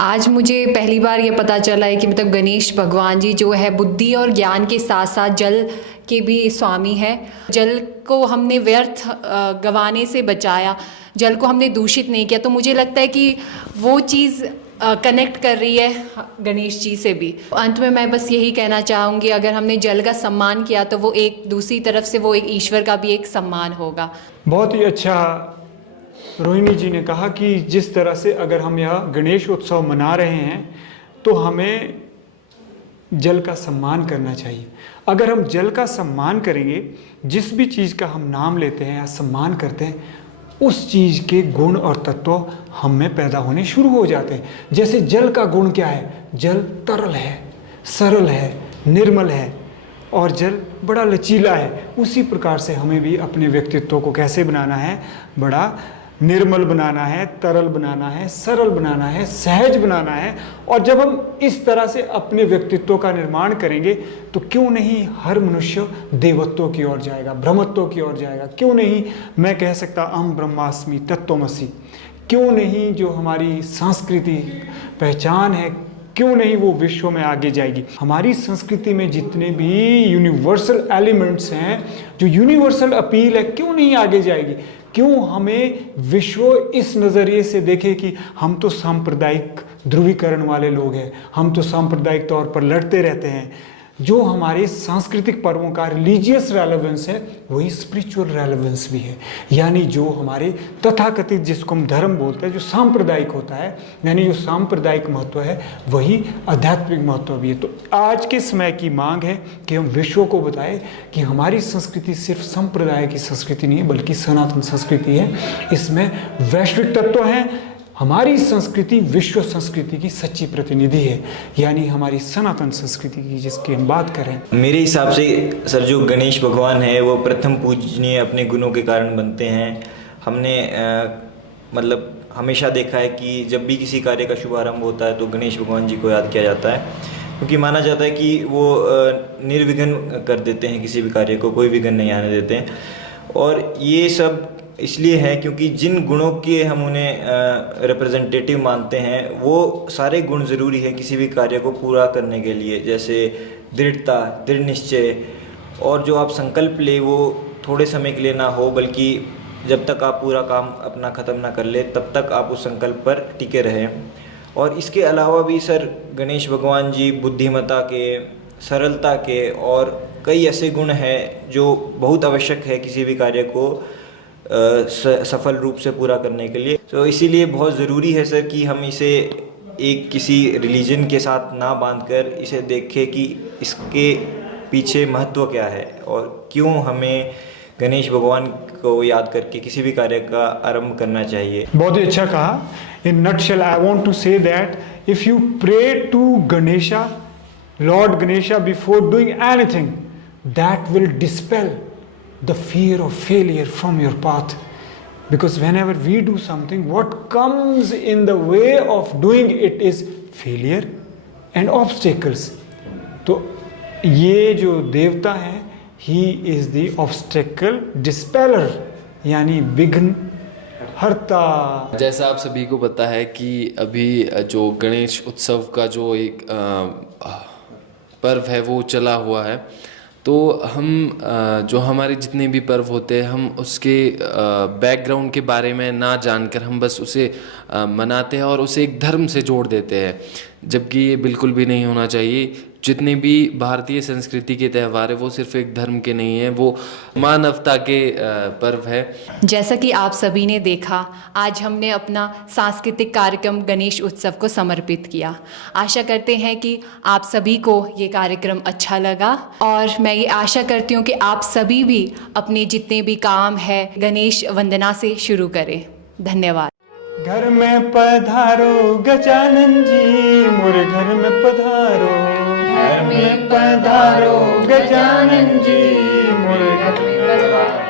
आज मुझे पहली बार ये पता चला है कि मतलब गणेश भगवान जी जो है बुद्धि और ज्ञान के साथ साथ जल के भी स्वामी है। जल को हमने व्यर्थ गंवाने से बचाया, जल को हमने दूषित नहीं किया, तो मुझे लगता है कि वो चीज़ कनेक्ट कर रही है गणेश जी से भी। अंत में मैं बस यही कहना चाहूँगी, अगर हमने जल का सम्मान किया तो वो एक दूसरी तरफ से वो एक ईश्वर का भी एक सम्मान होगा। बहुत ही अच्छा रोहिणी जी ने कहा कि जिस तरह से अगर हम यह गणेश उत्सव मना रहे हैं तो हमें जल का सम्मान करना चाहिए। अगर हम जल का सम्मान करेंगे, जिस भी चीज़ का हम नाम लेते हैं या सम्मान करते हैं, उस चीज़ के गुण और तत्व हम में पैदा होने शुरू हो जाते हैं। जैसे जल का गुण क्या है? जल तरल है, सरल है, निर्मल है और जल बड़ा लचीला है। उसी प्रकार से हमें भी अपने व्यक्तित्व को कैसे बनाना है? बड़ा निर्मल बनाना है, तरल बनाना है, सरल बनाना है, सहज बनाना है। और जब हम इस तरह से अपने व्यक्तित्व का निर्माण करेंगे तो क्यों नहीं हर मनुष्य देवत्व की ओर जाएगा, ब्रह्मत्व की ओर जाएगा। क्यों नहीं मैं कह सकता अहम ब्रह्मास्मि तत्त्वमसि। क्यों नहीं जो हमारी सांस्कृतिक पहचान है, क्यों नहीं वो विश्व में आगे जाएगी। हमारी संस्कृति में जितने भी यूनिवर्सल एलिमेंट्स हैं, जो यूनिवर्सल अपील है, क्यों नहीं आगे जाएगी। क्यों हमें विश्व इस नज़रिए से देखे कि हम तो सांप्रदायिक ध्रुवीकरण वाले लोग हैं, हम तो सांप्रदायिक तौर पर लड़ते रहते हैं। जो हमारे सांस्कृतिक पर्वों का रिलीजियस रेलेवेंस है वही स्पिरिचुअल रेलेवेंस भी है। यानी जो हमारे तथाकथित, जिसको हम धर्म बोलते हैं, जो सांप्रदायिक होता है, यानी जो सांप्रदायिक महत्व है वही आध्यात्मिक महत्व भी है। तो आज के समय की मांग है कि हम विश्व को बताएं कि हमारी संस्कृति सिर्फ संप्रदाय की संस्कृति नहीं है बल्कि सनातन संस्कृति है। इसमें वैश्विक तत्व हैं। हमारी संस्कृति विश्व संस्कृति की सच्ची प्रतिनिधि है, यानी हमारी सनातन संस्कृति की जिसकी हम बात करें। मेरे हिसाब से सर जो गणेश भगवान है वो प्रथम पूजनीय अपने गुणों के कारण बनते हैं। हमने मतलब हमेशा देखा है कि जब भी किसी कार्य का शुभारंभ होता है तो गणेश भगवान जी को याद किया जाता है, क्योंकि माना जाता है कि वो निर्विघ्न कर देते हैं, किसी भी कार्य को कोई विघ्न नहीं आने देते हैं। और ये सब इसलिए है क्योंकि जिन गुणों के हम उन्हें रिप्रेजेंटेटिव मानते हैं वो सारे गुण ज़रूरी है किसी भी कार्य को पूरा करने के लिए। जैसे दृढ़ता, दृढ़ निश्चय, और जो आप संकल्प ले वो थोड़े समय के लिए ना हो बल्कि जब तक आप पूरा काम अपना ख़त्म ना कर ले तब तक आप उस संकल्प पर टिके रहें। और इसके अलावा भी सर गणेश भगवान जी बुद्धिमत्ता के, सरलता के और कई ऐसे गुण हैं जो बहुत आवश्यक है किसी भी कार्य को सफल रूप से पूरा करने के लिए। तो इसीलिए बहुत ज़रूरी है सर कि हम इसे एक किसी रिलीजन के साथ ना बांधकर इसे देखें कि इसके पीछे महत्व क्या है और क्यों हमें गणेश भगवान को याद करके किसी भी कार्य का आरंभ करना चाहिए। बहुत ही अच्छा कहा। In nutshell I want to say that if you pray to Ganesha, lord Ganesha, before doing anything, that will dispel the fear of failure from your path. Because whenever we do something, what comes in the way of doing it is failure and obstacles. तो ये जो देवता है, he is the obstacle dispeller, यानी विघ्न हरता। जैसा आप सभी को पता है कि अभी जो गणेश उत्सव का जो एक पर्व है वो चला हुआ है, तो हम जो हमारे जितने भी पर्व होते हैं हम उसके बैकग्राउंड के बारे में ना जानकर हम बस उसे मनाते हैं और उसे एक धर्म से जोड़ देते हैं, जबकि ये बिल्कुल भी नहीं होना चाहिए। जितने भी भारतीय संस्कृति के त्यौहार है वो सिर्फ एक धर्म के नहीं है, वो मानवता के पर्व है। जैसा कि आप सभी ने देखा, आज हमने अपना सांस्कृतिक कार्यक्रम गणेश उत्सव को समर्पित किया। आशा करते हैं कि आप सभी को ये कार्यक्रम अच्छा लगा और मैं ये आशा करती हूँ कि आप सभी भी अपने जितने भी काम है गणेश वंदना से शुरू करें। धन्यवाद। घर में पधारो गजानन जी, मोरे घर में पधारो, घर में पधारो गजानन जी, मोरे घर में पधारो।